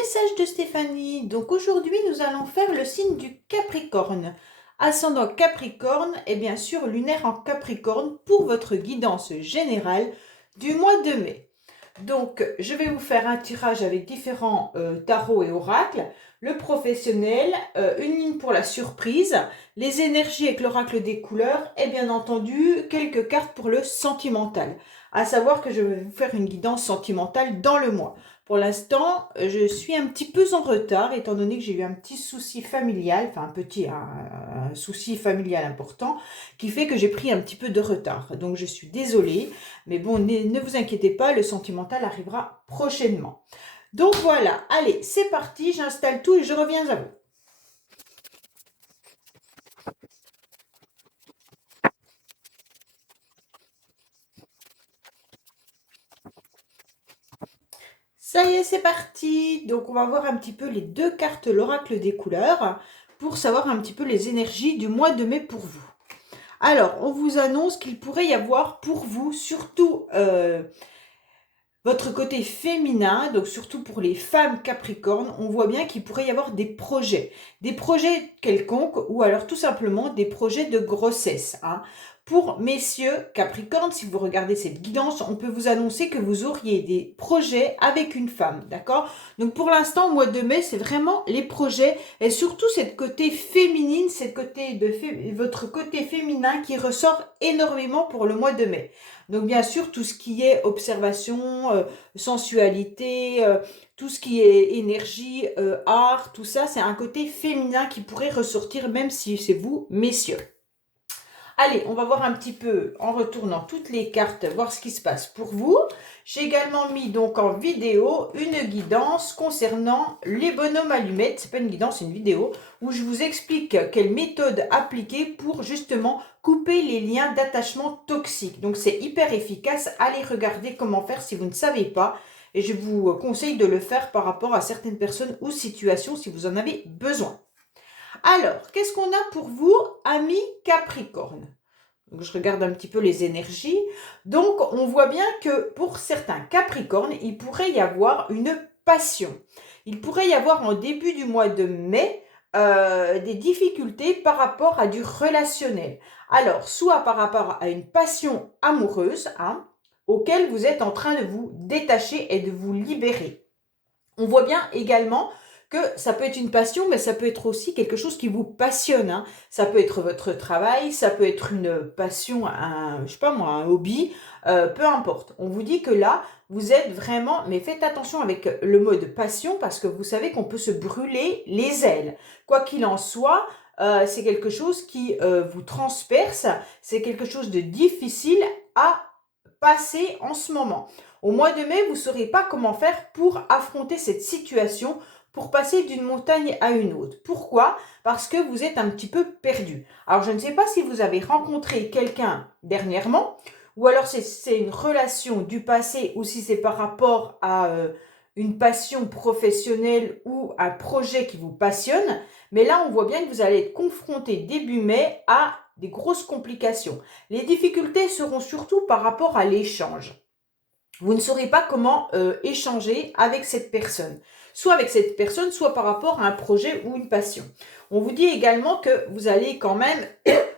Message de Stéphanie. Donc aujourd'hui, nous allons faire le signe du Capricorne. Ascendant Capricorne et bien sûr lunaire en Capricorne pour votre guidance générale du mois de mai. Donc, je vais vous faire un tirage avec différents tarots et oracles. Le professionnel, une ligne pour la surprise, les énergies avec l'oracle des couleurs et bien entendu quelques cartes pour le sentimental. À savoir que je vais vous faire une guidance sentimentale dans le mois. Pour l'instant, je suis un petit peu en retard étant donné que j'ai eu un petit souci familial, enfin un souci familial important qui fait que j'ai pris un petit peu de retard. Donc je suis désolée. Mais bon, ne vous inquiétez pas, le sentimental arrivera prochainement. Donc voilà, allez, c'est parti, j'installe tout et je reviens à vous. Ça y est, c'est parti. Donc on va voir un petit peu les deux cartes, l'oracle des couleurs, pour savoir un petit peu les énergies du mois de mai pour vous. Alors, on vous annonce qu'il pourrait y avoir pour vous, surtout votre côté féminin, donc surtout pour les femmes capricornes, on voit bien qu'il pourrait y avoir des projets quelconques ou alors tout simplement des projets de grossesse. Pour messieurs capricornes, si vous regardez cette guidance, on peut vous annoncer que vous auriez des projets avec une femme, d'accord? Donc pour l'instant, au mois de mai, c'est vraiment les projets et surtout cette côté féminine, votre côté féminin qui ressort énormément pour le mois de mai. Donc bien sûr, tout ce qui est observation, sensualité, tout ce qui est énergie, art, tout ça, c'est un côté féminin qui pourrait ressortir même si c'est vous, messieurs. Allez, on va voir un petit peu en retournant toutes les cartes, voir ce qui se passe pour vous. J'ai également mis donc en vidéo une guidance concernant les bonhommes allumettes. C'est pas une guidance, c'est une vidéo où je vous explique quelle méthode appliquer pour justement couper les liens d'attachement toxiques. Donc c'est hyper efficace. Allez regarder comment faire si vous ne savez pas. Et je vous conseille de le faire par rapport à certaines personnes ou situations si vous en avez besoin. Alors, qu'est-ce qu'on a pour vous, amis Capricorne? Donc, je regarde un petit peu les énergies. Donc, on voit bien que pour certains Capricornes, il pourrait y avoir une passion. Il pourrait y avoir en début du mois de mai des difficultés par rapport à du relationnel. Alors, soit par rapport à une passion amoureuse, auquel vous êtes en train de vous détacher et de vous libérer. On voit bien également que ça peut être une passion, mais ça peut être aussi quelque chose qui vous passionne. Ça peut être votre travail, ça peut être une passion, je sais pas moi, un hobby, peu importe. On vous dit que là, vous êtes vraiment, mais faites attention avec le mode passion parce que vous savez qu'on peut se brûler les ailes. Quoi qu'il en soit, c'est quelque chose qui vous transperce, c'est quelque chose de difficile à passer en ce moment. Au mois de mai, vous ne saurez pas comment faire pour affronter cette situation, pour passer d'une montagne à une autre. Pourquoi? Parce que vous êtes un petit peu perdu. Alors, je ne sais pas si vous avez rencontré quelqu'un dernièrement, ou alors c'est une relation du passé, ou si c'est par rapport à une passion professionnelle ou un projet qui vous passionne. Mais là, on voit bien que vous allez être confronté début mai à des grosses complications. Les difficultés seront surtout par rapport à l'échange. Vous ne saurez pas comment échanger avec cette personne. Soit avec cette personne, soit par rapport à un projet ou une passion. On vous dit également que vous allez quand même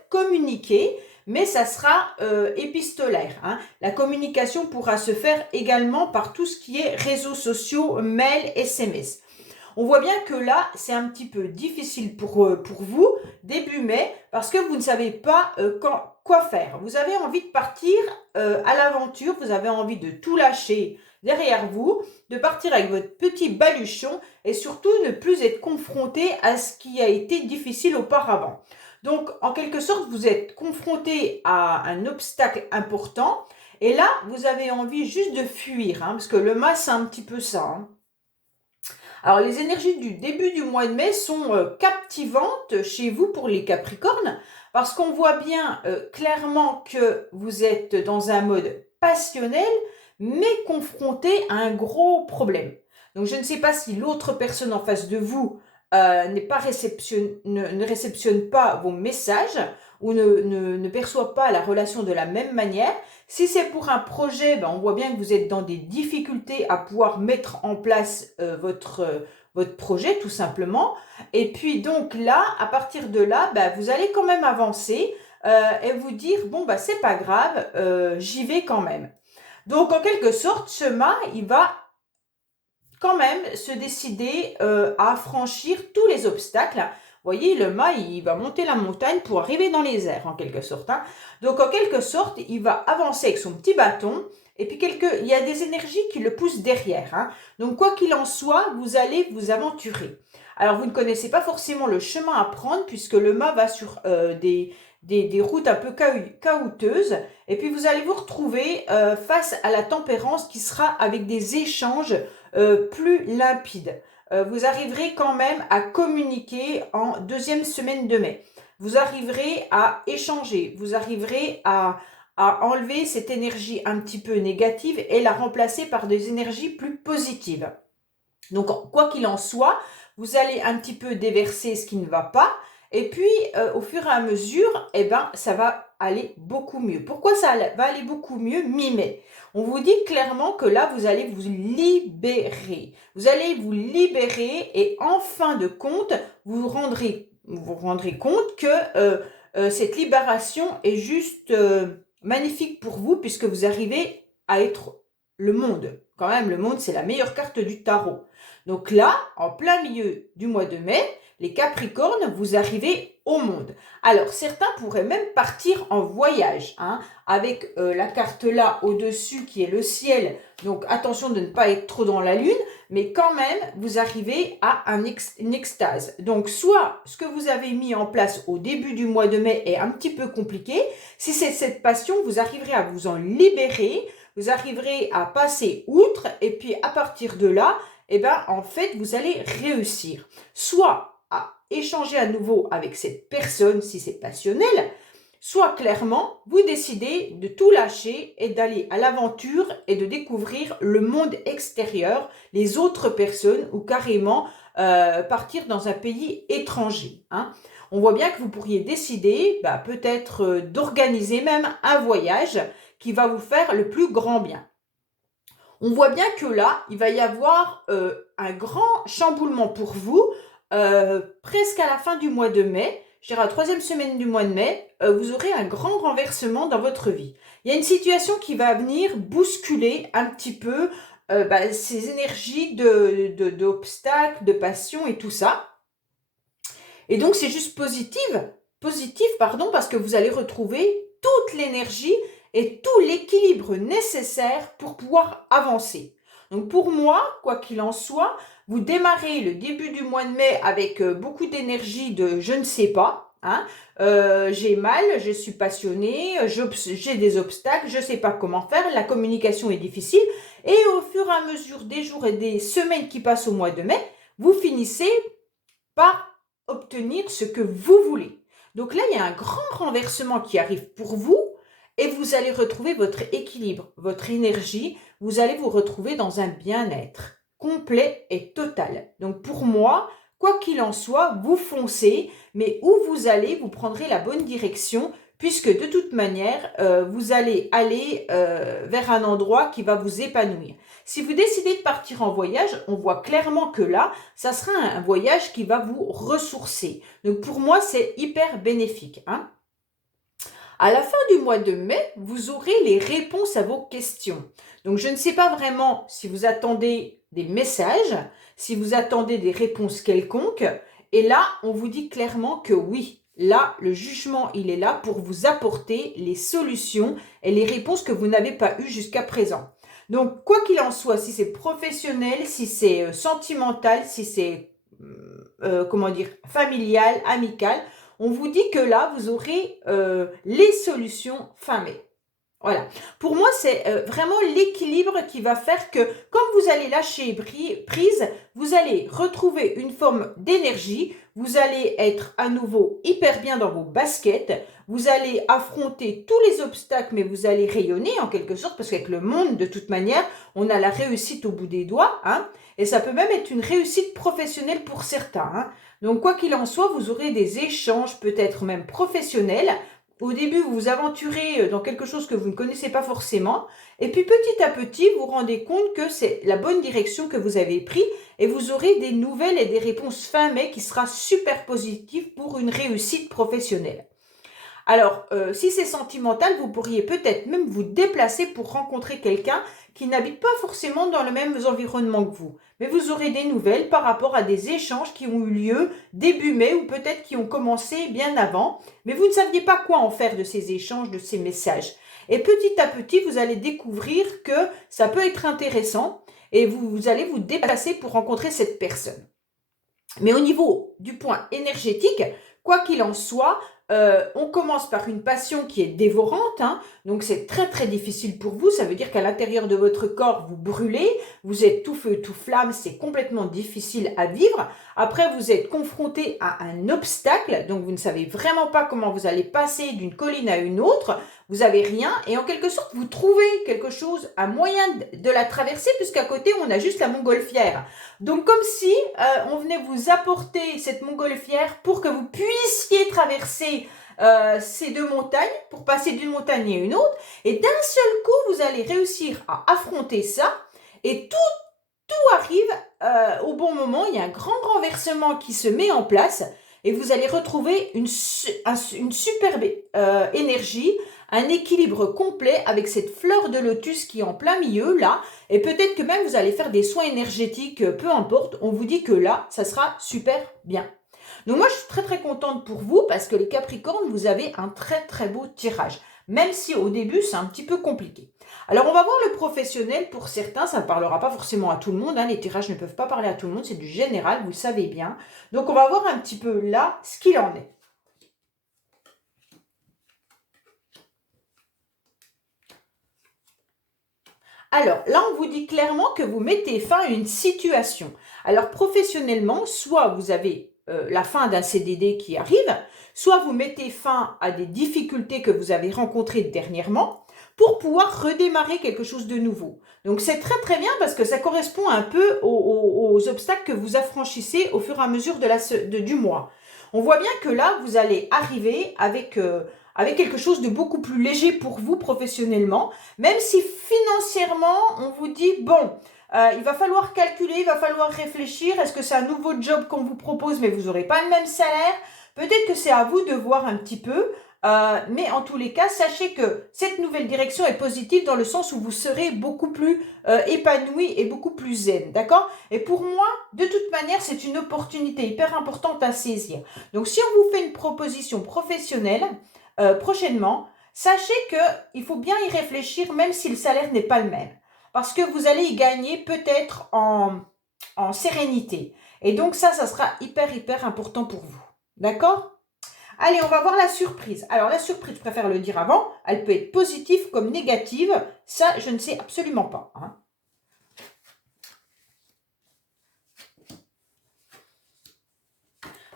communiquer, mais ça sera épistolaire. La communication pourra se faire également par tout ce qui est réseaux sociaux, mails, SMS. On voit bien que là, c'est un petit peu difficile pour vous, début mai, parce que vous ne savez pas quoi faire. Vous avez envie de partir à l'aventure, vous avez envie de tout lâcher derrière vous, de partir avec votre petit baluchon et surtout ne plus être confronté à ce qui a été difficile auparavant. Donc, en quelque sorte, vous êtes confronté à un obstacle important et là, vous avez envie juste de fuir, parce que le mas, c'est un petit peu ça. Alors, les énergies du début du mois de mai sont captivantes chez vous pour les Capricornes parce qu'on voit bien clairement que vous êtes dans un mode passionnel mais confronté à un gros problème. Donc, je ne sais pas si l'autre personne en face de vous ne réceptionne pas vos messages ou ne perçoit pas la relation de la même manière. Si c'est pour un projet, ben, on voit bien que vous êtes dans des difficultés à pouvoir mettre en place votre projet, tout simplement. Et puis donc là, à partir de là, ben, vous allez quand même avancer et vous dire, bon, bah, c'est pas grave, j'y vais quand même. Donc, en quelque sorte, ce mât, il va quand même se décider à franchir tous les obstacles. Vous voyez, le mât, il va monter la montagne pour arriver dans les airs, en quelque sorte. Hein. Donc, en quelque sorte, il va avancer avec son petit bâton. Et puis, il y a des énergies qui le poussent derrière. Hein. Donc, quoi qu'il en soit, vous allez vous aventurer. Alors, vous ne connaissez pas forcément le chemin à prendre, puisque le mât va sur des routes un peu caouteuses. Et puis, vous allez vous retrouver face à la tempérance qui sera avec des échanges plus limpide. Vous arriverez quand même à communiquer en deuxième semaine de mai. Vous arriverez à échanger, vous arriverez à enlever cette énergie un petit peu négative et la remplacer par des énergies plus positives. Donc, quoi qu'il en soit, vous allez un petit peu déverser ce qui ne va pas. Et puis, au fur et à mesure, eh ben, ça va aller beaucoup mieux. Pourquoi ça va aller beaucoup mieux mi-mai? On vous dit clairement que là, vous allez vous libérer. Vous allez vous libérer et en fin de compte, vous vous rendrez compte que cette libération est juste magnifique pour vous puisque vous arrivez à être le monde. Quand même, le monde, c'est la meilleure carte du tarot. Donc là, en plein milieu du mois de mai, les Capricornes, vous arrivez au monde. Alors, certains pourraient même partir en voyage, hein, avec la carte là au-dessus qui est le ciel. Donc, attention de ne pas être trop dans la lune, mais quand même, vous arrivez à une extase. Donc, soit ce que vous avez mis en place au début du mois de mai est un petit peu compliqué. Si c'est cette passion, vous arriverez à vous en libérer, vous arriverez à passer outre, et puis à partir de là, eh ben, en fait, vous allez réussir. Soit à échanger à nouveau avec cette personne si c'est passionnel, soit clairement, vous décidez de tout lâcher et d'aller à l'aventure et de découvrir le monde extérieur, les autres personnes ou carrément partir dans un pays étranger. Hein. On voit bien que vous pourriez décider peut-être d'organiser même un voyage qui va vous faire le plus grand bien. On voit bien que là, il va y avoir un grand chamboulement pour vous, presque à la fin du mois de mai, je dirais la troisième semaine du mois de mai, vous aurez un grand renversement dans votre vie. Il y a une situation qui va venir bousculer un petit peu ces énergies d'obstacles, de passion et tout ça. Et donc, c'est juste positif, pardon, parce que vous allez retrouver toute l'énergie et tout l'équilibre nécessaire pour pouvoir avancer. Donc pour moi, quoi qu'il en soit, vous démarrez le début du mois de mai avec beaucoup d'énergie de je ne sais pas. Hein, j'ai mal, je suis passionnée, j'ai des obstacles, je ne sais pas comment faire, la communication est difficile. Et au fur et à mesure des jours et des semaines qui passent au mois de mai, vous finissez par obtenir ce que vous voulez. Donc là, il y a un grand renversement qui arrive pour vous et vous allez retrouver votre équilibre, votre énergie. Vous allez vous retrouver dans un bien-être complet et total. Donc pour moi, quoi qu'il en soit, vous foncez, mais où vous allez, vous prendrez la bonne direction puisque de toute manière, vous allez aller vers un endroit qui va vous épanouir. Si vous décidez de partir en voyage, on voit clairement que là, ça sera un voyage qui va vous ressourcer. Donc pour moi, c'est hyper bénéfique. Hein. À la fin du mois de mai, vous aurez les réponses à vos questions. Donc je ne sais pas vraiment si vous attendez des messages, si vous attendez des réponses quelconques. Et là, on vous dit clairement que oui. Là, le jugement, il est là pour vous apporter les solutions et les réponses que vous n'avez pas eues jusqu'à présent. Donc, quoi qu'il en soit, si c'est professionnel, si c'est sentimental, si c'est, familial, amical, on vous dit que là, vous aurez les solutions fin mai. Voilà. Pour moi, c'est vraiment l'équilibre qui va faire que quand vous allez lâcher prise, vous allez retrouver une forme d'énergie, vous allez être à nouveau hyper bien dans vos baskets, vous allez affronter tous les obstacles, mais vous allez rayonner en quelque sorte, parce qu'avec le monde, de toute manière, on a la réussite au bout des doigts, hein, et ça peut même être une réussite professionnelle pour certains. Hein. Donc, quoi qu'il en soit, vous aurez des échanges, peut-être même professionnels, au début, vous vous aventurez dans quelque chose que vous ne connaissez pas forcément. Et puis petit à petit, vous vous rendez compte que c'est la bonne direction que vous avez prise et vous aurez des nouvelles et des réponses fin mai qui sera super positive pour une réussite professionnelle. Alors, si c'est sentimental, vous pourriez peut-être même vous déplacer pour rencontrer quelqu'un qui n'habite pas forcément dans le même environnement que vous. Mais vous aurez des nouvelles par rapport à des échanges qui ont eu lieu début mai ou peut-être qui ont commencé bien avant. Mais vous ne saviez pas quoi en faire de ces échanges, de ces messages. Et petit à petit, vous allez découvrir que ça peut être intéressant et vous allez vous déplacer pour rencontrer cette personne. Mais au niveau du point énergétique, quoi qu'il en soit, on commence par une passion qui est dévorante, hein, donc c'est très très difficile pour vous, ça veut dire qu'à l'intérieur de votre corps, vous brûlez, vous êtes tout feu, tout flamme, c'est complètement difficile à vivre. Après, vous êtes confronté à un obstacle, donc vous ne savez vraiment pas comment vous allez passer d'une colline à une autre, vous n'avez rien, et en quelque sorte, vous trouvez quelque chose, un moyen de la traverser, puisqu'à côté, on a juste la montgolfière. Donc comme si on venait vous apporter cette montgolfière pour que vous puissiez traverser ces deux montagnes, pour passer d'une montagne à une autre, et d'un seul coup, vous allez réussir à affronter ça, et tout arrive au bon moment, il y a un grand renversement qui se met en place, et vous allez retrouver une superbe énergie, un équilibre complet avec cette fleur de lotus qui est en plein milieu, là, et peut-être que même vous allez faire des soins énergétiques, peu importe, on vous dit que là, ça sera super bien. Donc moi, je suis très très contente pour vous parce que les Capricornes, vous avez un très très beau tirage, même si au début, c'est un petit peu compliqué. Alors, on va voir le professionnel. Pour certains, ça ne parlera pas forcément à tout le monde, hein. Les tirages ne peuvent pas parler à tout le monde, c'est du général, vous le savez bien. Donc, on va voir un petit peu là ce qu'il en est. Alors, là, on vous dit clairement que vous mettez fin à une situation. Alors, professionnellement, soit vous avez la fin d'un CDD qui arrive, soit vous mettez fin à des difficultés que vous avez rencontrées dernièrement pour pouvoir redémarrer quelque chose de nouveau. Donc, c'est très très bien parce que ça correspond un peu aux obstacles que vous affranchissez au fur et à mesure du mois. On voit bien que là, vous allez arriver avec quelque chose de beaucoup plus léger pour vous professionnellement, même si financièrement, on vous dit, bon, il va falloir calculer, il va falloir réfléchir, est-ce que c'est un nouveau job qu'on vous propose, mais vous n'aurez pas le même salaire? Peut-être que c'est à vous de voir un petit peu, mais en tous les cas, sachez que cette nouvelle direction est positive dans le sens où vous serez beaucoup plus épanoui et beaucoup plus zen, d'accord? Et pour moi, de toute manière, c'est une opportunité hyper importante à saisir. Donc, si on vous fait une proposition professionnelle, prochainement, sachez qu'il faut bien y réfléchir même si le salaire n'est pas le même. Parce que vous allez y gagner peut-être en sérénité. Et donc ça sera hyper important pour vous. D'accord? Allez, on va voir la surprise. Alors la surprise, je préfère le dire avant, elle peut être positive comme négative. Ça, je ne sais absolument pas, hein.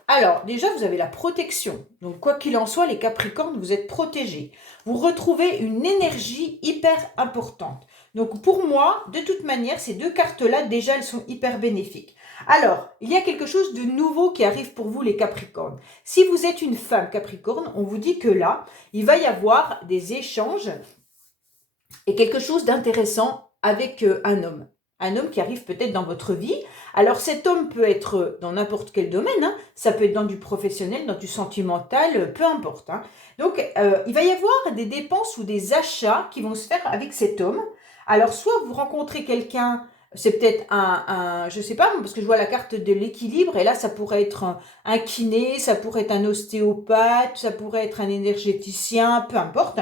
Alors, déjà, vous avez la protection. Donc, quoi qu'il en soit, les Capricornes, vous êtes protégés. Vous retrouvez une énergie hyper importante. Donc, pour moi, de toute manière, ces deux cartes-là, déjà, elles sont hyper bénéfiques. Alors, il y a quelque chose de nouveau qui arrive pour vous, les Capricornes. Si vous êtes une femme Capricorne, on vous dit que là, il va y avoir des échanges et quelque chose d'intéressant avec un homme. Un homme qui arrive peut-être dans votre vie. Alors cet homme peut être dans n'importe quel domaine, hein. Ça peut être dans du professionnel, dans du sentimental, peu importe, hein. Donc il va y avoir des dépenses ou des achats qui vont se faire avec cet homme. Alors soit vous rencontrez quelqu'un, c'est peut-être je sais pas, parce que je vois la carte de l'équilibre, et là ça pourrait être un kiné, ça pourrait être un ostéopathe, ça pourrait être un énergéticien, peu importe.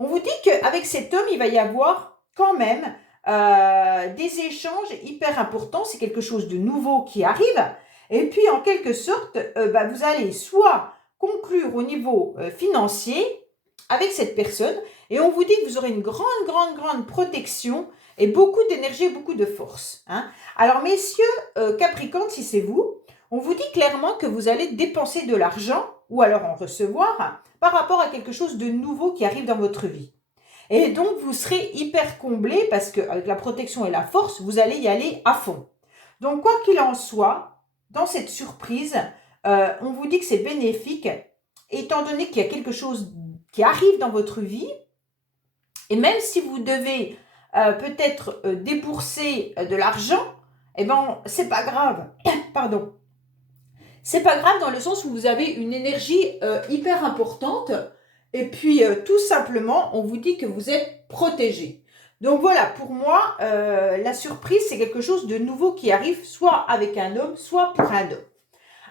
On vous dit qu'avec cet homme, il va y avoir quand même des échanges hyper importants, c'est quelque chose de nouveau qui arrive, et puis en quelque sorte, vous allez soit conclure au niveau financier avec cette personne, et on vous dit que vous aurez une grande protection, et beaucoup d'énergie, beaucoup de force, hein. Alors messieurs Capricorne, si c'est vous, on vous dit clairement que vous allez dépenser de l'argent, ou alors en recevoir, par rapport à quelque chose de nouveau qui arrive dans votre vie. Et donc, vous serez hyper comblé parce qu'avec la protection et la force, vous allez y aller à fond. Donc, quoi qu'il en soit, dans cette surprise, on vous dit que c'est bénéfique, étant donné qu'il y a quelque chose qui arrivent dans votre vie. Et même si vous devez peut-être débourser de l'argent, eh ben, c'est pas grave. Pardon. C'est pas grave dans le sens où vous avez une énergie hyper importante. Et puis, tout simplement, on vous dit que vous êtes protégé. Donc voilà, pour moi, la surprise, c'est quelque chose de nouveau qui arrive, soit avec un homme, soit pour un homme.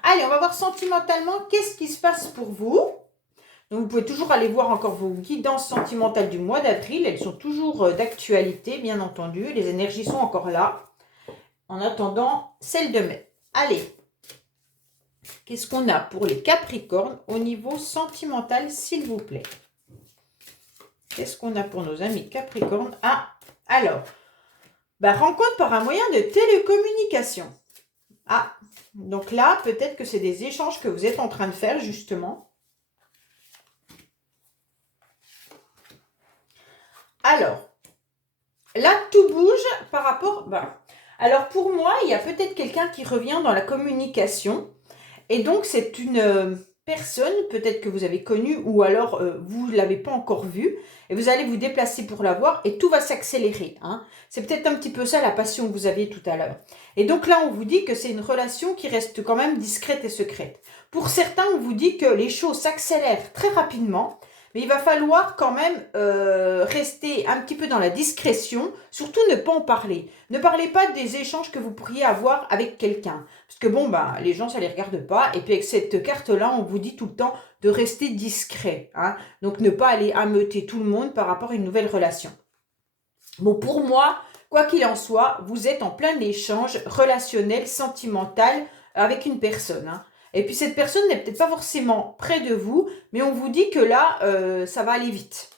Allez, on va voir sentimentalement, qu'est-ce qui se passe pour vous? Donc, vous pouvez toujours aller voir encore vos guidances sentimentales du mois d'avril. Elles sont toujours d'actualité, bien entendu. Les énergies sont encore là. En attendant, celles de mai. Allez, qu'est-ce qu'on a pour les Capricornes au niveau sentimental, s'il vous plaît? Qu'est-ce qu'on a pour nos amis Capricornes? Ah, alors, rencontre par un moyen de télécommunication. Ah, donc là, peut-être que c'est des échanges que vous êtes en train de faire, justement. Alors, là, tout bouge par rapport... alors, pour moi, il y a peut-être quelqu'un qui revient dans la communication. Et donc, c'est une personne, peut-être que vous avez connue, ou alors vous ne l'avez pas encore vue. Et vous allez vous déplacer pour la voir et tout va s'accélérer. Hein. C'est peut-être un petit peu ça la passion que vous aviez tout à l'heure. Et donc là, on vous dit que c'est une relation qui reste quand même discrète et secrète. Pour certains, on vous dit que les choses s'accélèrent très rapidement. Mais il va falloir quand même rester un petit peu dans la discrétion, surtout ne pas en parler. Ne parlez pas des échanges que vous pourriez avoir avec quelqu'un. Parce que bon, les gens, ça ne les regarde pas. Et puis avec cette carte-là, on vous dit tout le temps de rester discret. Hein. Donc ne pas aller ameuter tout le monde par rapport à une nouvelle relation. Bon, pour moi, quoi qu'il en soit, vous êtes en plein échange relationnel, sentimental avec une personne. Hein. Et puis cette personne n'est peut-être pas forcément près de vous, mais on vous dit que là, ça va aller vite.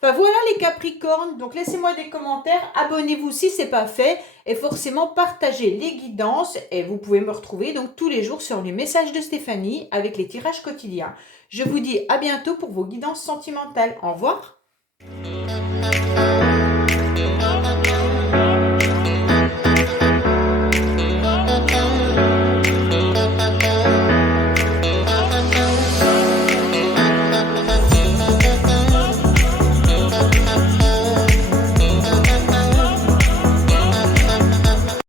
Voilà les Capricornes, donc laissez-moi des commentaires, abonnez-vous si ce n'est pas fait, et forcément partagez les guidances, et vous pouvez me retrouver donc tous les jours sur les messages de Stéphanie avec les tirages quotidiens. Je vous dis à bientôt pour vos guidances sentimentales. Au revoir.